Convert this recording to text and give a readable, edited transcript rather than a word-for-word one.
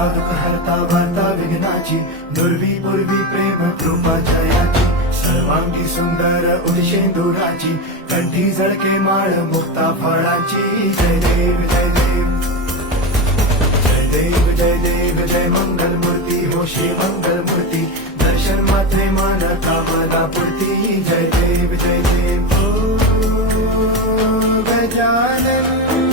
करता दुःख हरता वार्ता विघ्नाची, दुर्वी पूर्वी प्रेम कृपा जयाची, सर्वांगी सुंदर उदिशेंदुराची, कंठी झळके माळ मुक्ता फळाची. जय देव जय देव जय देव जय देव जय मंगल मूर्ती हो श्री मंगल मूर्ती, दर्शन मात्रे मान कामना पूर्ती. जय देव जय देव. ओ गजानन